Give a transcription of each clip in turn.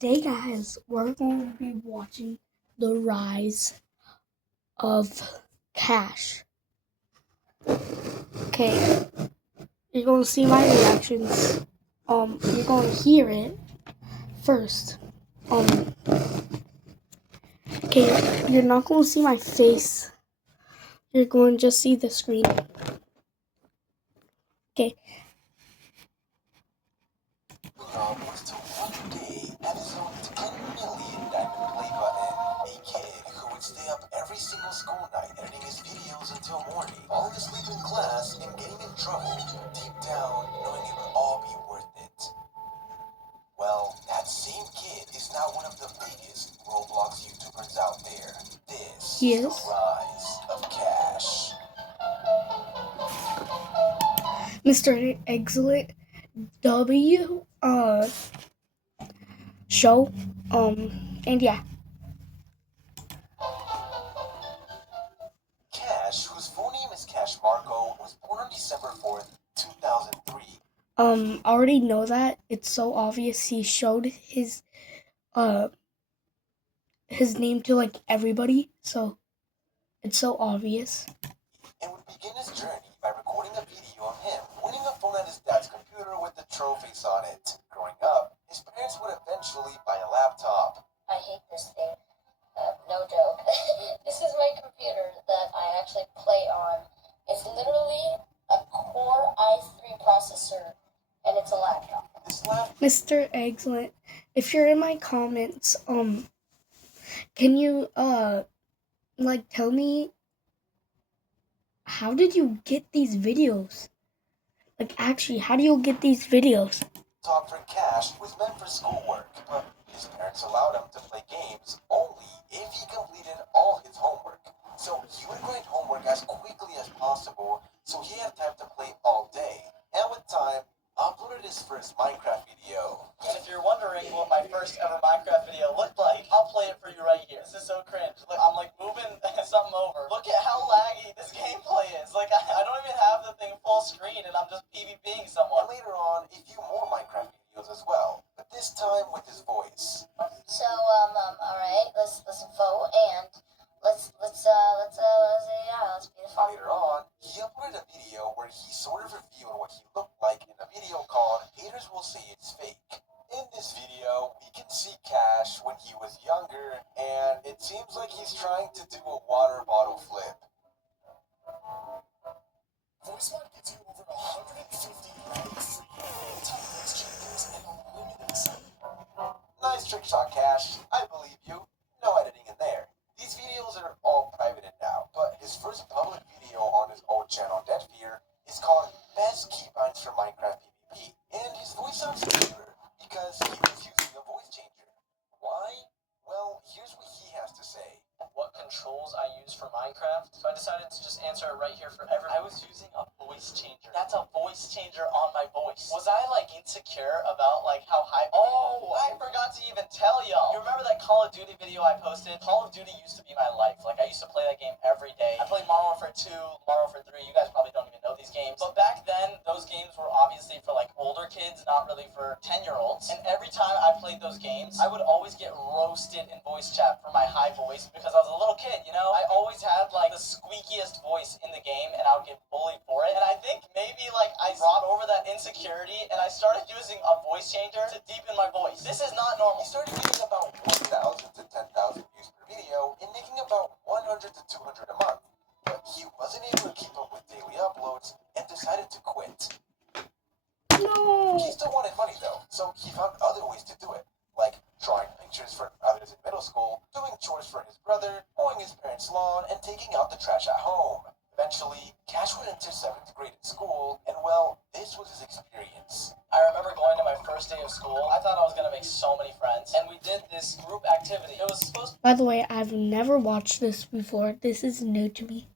Today, guys, we're going to be watching the rise of Cash. Okay, you're going to see my reactions. You're going to hear it first. Okay, you're not going to see my face. You're going to just see the screen. Okay. Was to one day add his own 10 million diamond play button. A kid who would stay up every single school night editing his videos until morning, falling asleep in class and getting in trouble, deep down knowing it would all be worth it. Well, that same kid is now one of the biggest Roblox YouTubers out there. This is the rise of Cash. Mr. Excellent W show. And yeah. Cash, whose full name is Cash Marco, was born on December 4th, 2003. Already know that. It's so obvious. He showed his name to like everybody, so it's so obvious. And would begin his journey by recording a video of him winning a phone at his dad's computer with the trophies on it. Growing up, his parents would eventually buy a laptop. I hate this thing. No joke. This is my computer that I actually play on. It's literally a Core i3 processor, and it's a laptop. Mr. Excellent, if you're in my comments, can you like tell me how did you get these videos? Like actually, how do you get these videos? Talk for Cash was meant for schoolwork, but his parents allowed him to play games only if he completed all his homework. So he would grade homework as quickly as possible so he had time to play all day. And with time, uploaded his first Minecraft video. And if you're wondering what my first ever Minecraft video looked like, I'll play it for you right here. This is so cringe. Look, I'm like moving something over. Look at how laggy this gameplay is. Like, I don't even have the thing full screen and I'm just PvPing someone. And later on, a few more Minecraft videos as well, but this time with his voice. So, alright, let's vote and let's be the fun. Later on, he uploaded a video where he sort of revealed what he looked like in a video called Haters Will Say It's Fake. In this video, we can see Cash when he was younger, and it seems like he's trying to do a water bottle flip. VoiceMod gives you over 150 likes, anti-voice changers, and unlimited sound. Nice trick shot, Cash. I believe you. No editing in there. These videos are all privated now, but his first public video on his old channel, Deadfear, is called Best Keybinds for Minecraft PvP, and his voice sounds similar because he was using a voice changer. Why? Well, here's what he has to say. What controls I use for Minecraft? So I decided to just answer it right here for everyone. I was using a voice changer. That's a voice changer on my voice. Was I like insecure about like how high? Oh, I forgot to even tell y'all. You remember that Call of Duty video I posted? Call of Duty used to be my life. Like I used to play that game every day. I played Modern Warfare 2, Modern Warfare 3. You guys probably don't even know these games. But back then, those games were obviously for like older kids, not really for 10-year-olds. And every time I played those games, I would always get roasted in voice chat for my high voice because I was a little kid, you know? I always had like the squeakiest voice in the game and I would get bullied for it. And I think maybe like I brought over that insecurity and I started using a voice changer to deepen my voice. This is not normal. He started getting about 1,000 to 10,000 views per video and making about 100 to 200 a month. But he wasn't able to keep up with daily uploads and decided to quit. No. He still wanted money though, so he found other ways to do it, like drawing pictures for others in middle school, doing chores for his brother, mowing his parents' lawn, and taking out the trash at home. Eventually, Cash would enter 7th grade in school, and well, this was his experience. I remember going to my first day of school. I thought I was gonna make so many friends, and we did this group activity. It was supposed By the way, I've never watched this before. This is new to me.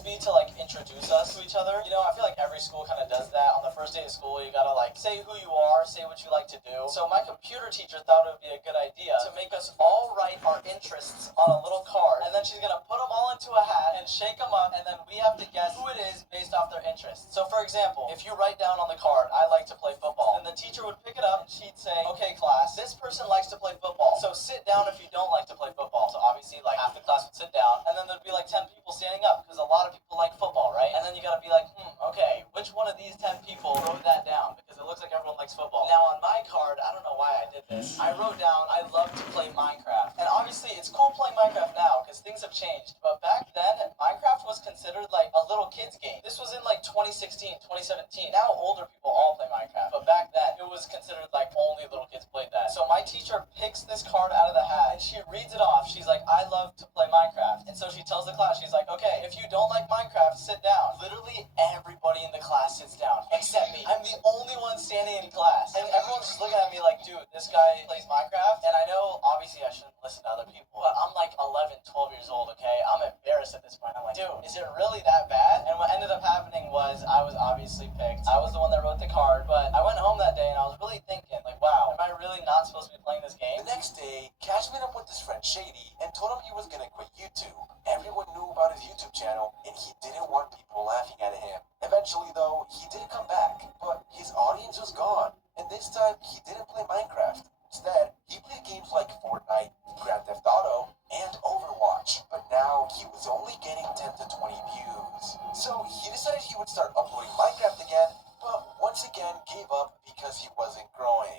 to be to like introduce introduce us to each other. You know, I feel like every school kind of does that. On the first day of school, you gotta like say who you are, say what you like to do. So my computer teacher thought it would be a good idea to make us all write our interests on a little card, and then she's gonna put them all into a hat and shake them up, and then we have to guess who it is based off their interests. So for example, if you write down on the card, I like to play football, then the teacher would pick it up and she'd say, okay class, this person likes to play football, so sit down if you don't like to play football. So obviously like half the class would sit down, and then there'd be like 10 people standing up, because a lot of people like football, right? And then you gotta be like, okay, which one of these 10 people wrote that down? Because it looks like everyone likes football. Now on my card, I don't know why I did this, I wrote down, I love to play Minecraft. And obviously it's cool playing Minecraft now, because things have changed, but back then, Minecraft was considered like a little kid's game. This was in like 2016, 2017. Now older people all play Minecraft, but back then it was considered like only little kids played that. So my teacher picks this card out of the hat and she reads it off. She's like, I love to play Minecraft. And so she tells the class, she's like, okay, if you don't like Minecraft, sit down. Literally everybody in the class sits down except me. I'm the only one standing in class, and everyone's just looking at me like, dude, this guy plays Minecraft. And I know obviously I shouldn't listen to other people, but I'm like 11, 12 years old, okay? I'm embarrassed at this point. I'm like, dude, is it really that bad? And what ended up happening was I was obviously picked. I was the one that wrote the card, but I went home that day and I was really thinking, like, wow, am I really not supposed to be playing this game? The next day, Cash met up with his friend Shady and told him he was gonna quit YouTube. Everyone knew about his YouTube channel and he didn't want people laughing at him. Eventually though, he did come back, but his audience was gone. And this time, he didn't play Minecraft. Instead, he played games like Fortnite, Grand Theft Auto, and Overwatch. But now, he was only getting 10 to 20 views. So he decided he would start uploading Minecraft again, but once again gave up because he wasn't growing.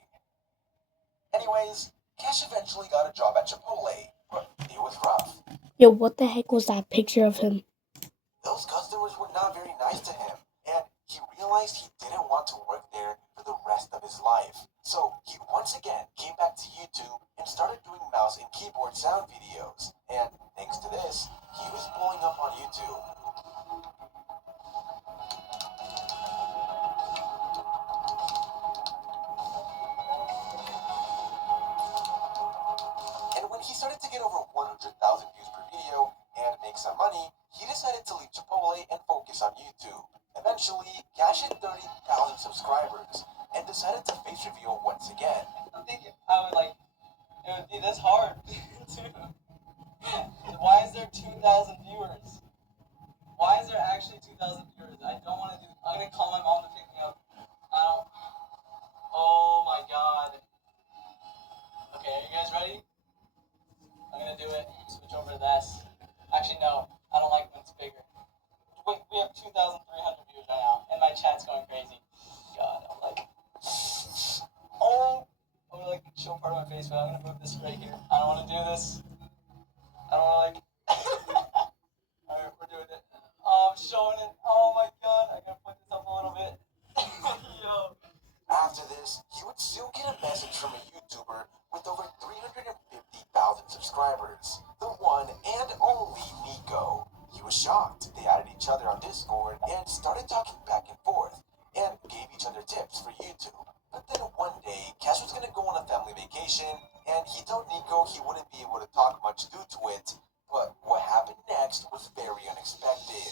Anyways, Cash eventually got a job at Chipotle, but it was rough. Yo, what the heck was that picture of him? Those customers were not very nice to him, and he realized he didn't want to work there for the rest of his life. So he once again came back to YouTube and started doing mouse and keyboard sound videos. And thanks to this, he was blowing up on YouTube. And when he started to get over 100,000 views per video and make some money, he decided to leave Chipotle and focus on YouTube. Eventually, Cash hit 30,000 subscribers and decided to face reveal once again. I'm thinking, I would like, it would be this hard too. Why is there 2,000 viewers? Why is there actually 2,000 viewers? I don't want to do, I'm going to call my mom to pick me up. I don't, oh my god. Okay, are you guys ready? I'm going to do it. Switch over to this. Actually, no. I don't like when it's bigger. Wait, we have 2,300 viewers right now, and my chat's going crazy. God, I'm like, oh, I'm gonna like show part of my face, but I'm gonna move this right here. I don't want to do this. I don't want to like. Alright, we're doing it. Oh, I'm showing it. Oh my god, I gotta put this up a little bit. Yo. After this, he would still get a message from a YouTuber with over 350,000 subscribers. The one and only Nico. He was shocked. They added each other on Discord and started talking back and forth and gave each other tips for YouTube. But then one day, Cash was going to go on a family vacation and he told Nico he wouldn't be able to talk much due to it. But what happened next was very unexpected.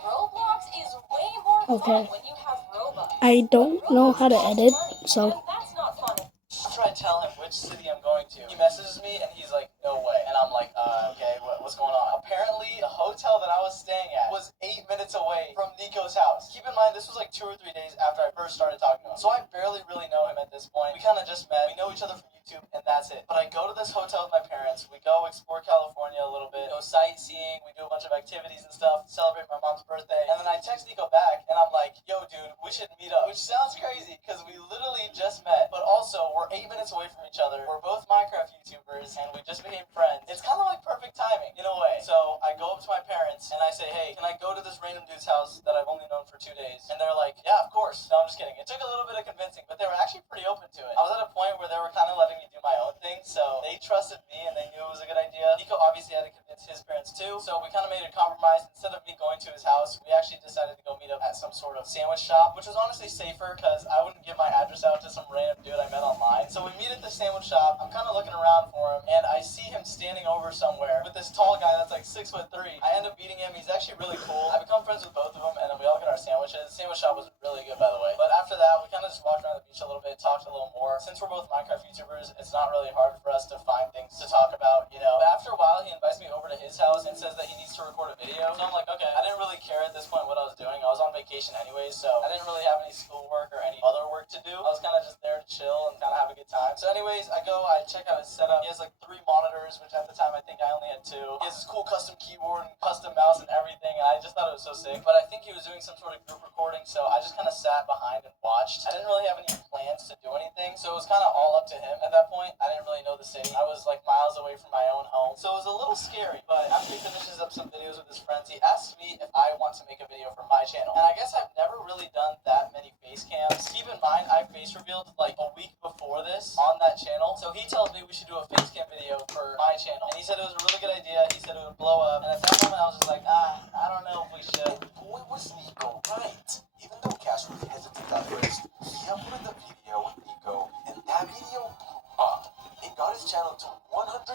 Roblox is way more Okay. fun when you have Robux. I don't know how to edit, so And that's not fun. I'm trying to tell him which city I'm going to. He messages me and he's like, no way. And I'm like, okay, what's going on? Apparently, the hotel that I was staying at was 8 minutes away from Nico's house. Keep in mind, this was like 2 or 3 days after I first started talking to him. So I barely really know him at this point. We kind of just met. We know each other from YouTube, and that's it. But I go to this hotel with my parents. We go explore California a little bit, go sightseeing. We do a bunch of activities and stuff, celebrate my mom's birthday. And then I text Nico back, and I'm like, yo, dude, we should meet up. Which sounds crazy, because we literally just met. But also, we're 8 minutes away from each other. We're both Minecraft YouTubers, and we just became friends. It's kind of like perfect timing, in a way. So I go up to my parents, and I say, hey, can I go to this random dude's house that I've only known for 2 days? And they're like, yeah, of course. No, I'm just kidding. It took a little bit of convincing, but they were actually pretty open to it. I was at a point where they were kind of letting me do my own thing, so they trusted me, and they knew it was a good idea. Nico obviously had to convince his parents too, so we kind of made a compromise. Instead of me going to his house, we actually decided to go meet up at some sort of sandwich shop, which was honestly safer, because I wouldn't give my address out to some random dude I met online. So we meet at the sandwich shop. I'm kind of looking around for him, and I see him standing over somewhere with this tall guy that's like 6'3". I end up beating him. He's actually really cool. I become friends with both of them, and then we all get our sandwiches. The sandwich shop was really good, by the way. But after that, we kind of just walked around the beach a little bit, talked a little more. Since we're both Minecraft YouTubers, it's not really hard for us to find things to talk about, you know. But after a while, he invites me over to his house and says that he needs to record a video. So I'm like, okay. I didn't really care at this point what I was doing. I was on vacation anyways, so I didn't really have any schoolwork or any other work to do. I was kind of just there to chill and kind of have a good time. So anyways, I check out his setup. He has like 3 monitors, which at the time I think I only had 2. He has his cool custom keyboard and custom mouse and everything, and I just thought it was so sick. But I think he was doing some sort of group recording, so I just kind of sat behind and watched. I didn't really have any plans to do anything, so it was kind of all up to him at that point. I didn't really know the city. I was like miles away from my own home, so it was a little scary. But after he finishes up some videos with his friends, he asks me if I want to make a video for my channel. And I guess I've never really done that many face cams. Keep in mind, I face revealed like a week before this on that channel, so he tells me we should do a face cam video for my channel. And he said it was a really good idea. He said it would blow up. And at that moment, I was just like, I don't know if we should. Boy, was Nico right. Even though Cash was hesitant at first, he uploaded the video with Nico, and that video blew up. It got his channel to 100,000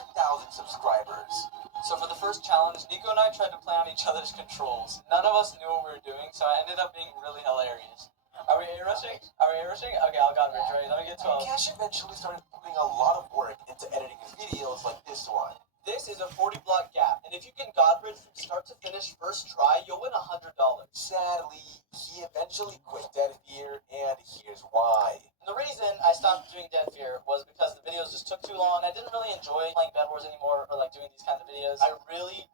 subscribers. So for the first challenge, Nico and I tried to play on each other's controls. None of us knew what we were doing, so I ended up being really hilarious. Are we A-rushing? Okay, I'll go bridge, right? Let me get 12. Cash eventually started putting a lot of work into editing his videos like this one. This is a 40 block gap, and if you can God bridge from start to finish first try, you'll win $100. Sadly, he eventually quit Dead Fear, and here's why. And the reason I stopped doing Dead Fear was because the videos just took too long. I didn't really enjoy playing Bed Wars anymore or like doing these kinds of videos. I really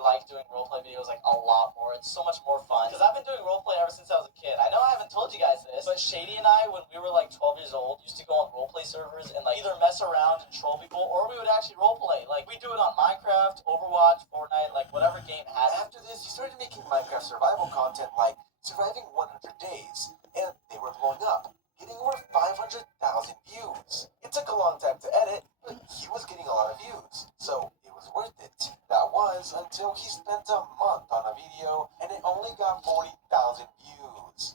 like doing roleplay videos like a lot more. It's so much more fun. Because I've been doing roleplay ever since I was a kid. I know I haven't told you guys this, but Shady and I, when we were like 12 years old, used to go on roleplay servers and like either mess around and troll people, or we would actually roleplay. Like we do it on Minecraft, Overwatch, Fortnite, like whatever game had it. After this, he started making Minecraft survival content like Surviving 100 Days, and they were blowing up, getting over 500,000 views. It took a long time to edit, but he was getting a lot of views, so it was worth it. That was until he spent a month on a video, and it only got 40,000 views.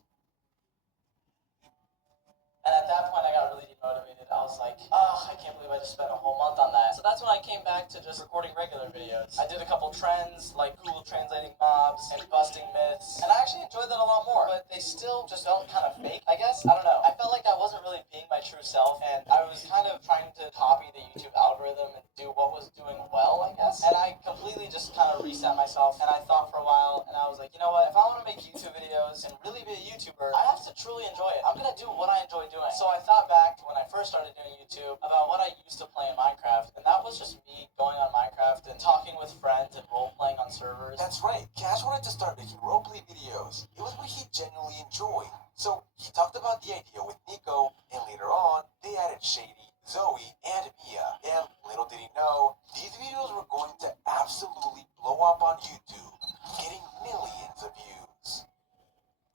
And at that point, I got really demotivated. I was like, I can't believe I just spent a whole month on that. So that's when I came back to just recording regular videos. I did a couple trends, like Google translating mobs and busting myths. And I actually enjoyed that a lot more. But they still just felt kind of fake, I guess. I don't know. I felt like I wasn't really being my true self. And I was kind of trying to copy the YouTube algorithm and do what was doing well, I guess. And I completely just kind of reset myself. And I thought for a while, and I was like, you know what? If I want to make YouTube videos and really be a YouTuber, I have to truly enjoy it. I'm going to do what I enjoy doing. So I thought back to when I first started doing YouTube about what I used to play in Minecraft, and that was just me going on Minecraft and talking with friends and role-playing on servers. That's right, Cash wanted to start making roleplay videos. It was what he genuinely enjoyed. So he talked about the idea with Nico, and later on, they added Shady, Zoe, and Mia. And little did he know, these videos were going to absolutely blow up on YouTube, getting millions of views.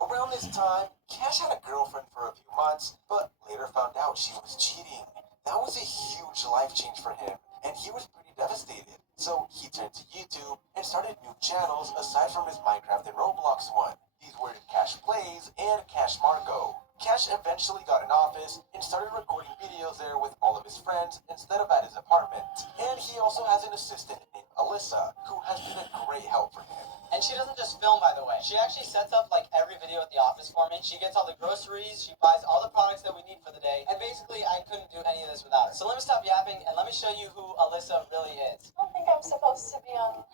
Around this time, Cash had a girlfriend for a few months, but later found out she was cheating. That was a huge life change for him, and he was pretty devastated. So he turned to YouTube and started new channels aside from his Minecraft and Roblox one. These were Cash Plays and Cash Marco. Cash eventually got an office and started recording videos there with all of his friends instead of at his apartment. And he also has an assistant named Alyssa, who has been a great help for him. And she doesn't just film, by the way. She actually sets up like every video at the office for me. She gets all the groceries, she buys all the products that we need for the day, and basically I couldn't do any of this without her. So let me stop yapping and let me show you who Alyssa really is. I don't think I'm supposed to be on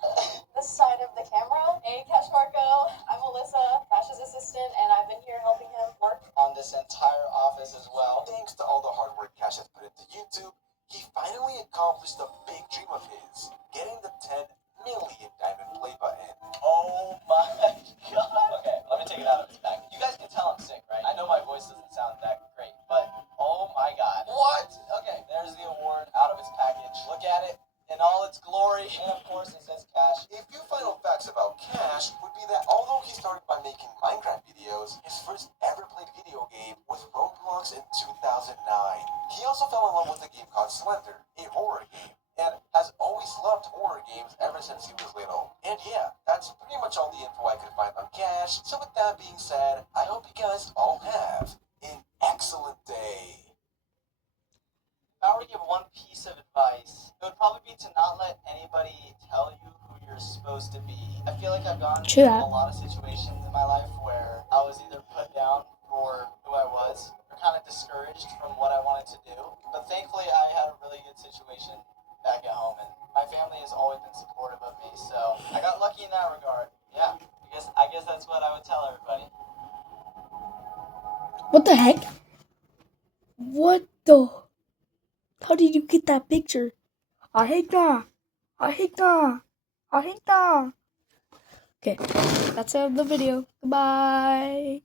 this side of the camera. Hey, Cash Marco. I'm Alyssa, Cash's assistant, and I've been here helping him work On this entire office as well. Thanks to all the hard work Cash has put into YouTube, he finally accomplished a big dream of his, getting the 10 million diamond play button. Oh my god. Okay, let me take it out of its package. You guys can tell I'm sick, right? I know my voice doesn't sound that great, but oh my god. What? Okay, there's the award out of its package. Look at it in all its glory. And of course it says Cash. A few final facts about Cash would be that although he started by making Minecraft videos, his first ever played video game was Roblox in 2009. He also fell in love with a game called Slender, a horror game, and has always loved horror games ever since he was little. And yeah, that's pretty much all the info I could find on Cash. So with that being said, I hope you guys all have an excellent day. were to give one piece of advice, it would probably be to not let anybody tell you who you're supposed to be. I feel like I've gone True through that. a lot of situations in my life where I was either put down for who I was or kind of discouraged from what I wanted to do. But thankfully, I had a really good situation back at home, and my family has always been supportive of me. So I got lucky in that regard. Yeah, I guess that's what I would tell everybody. What the heck? What the? How did you get that picture? I hate that. I hate that. I hate that. Okay, that's the video. Goodbye.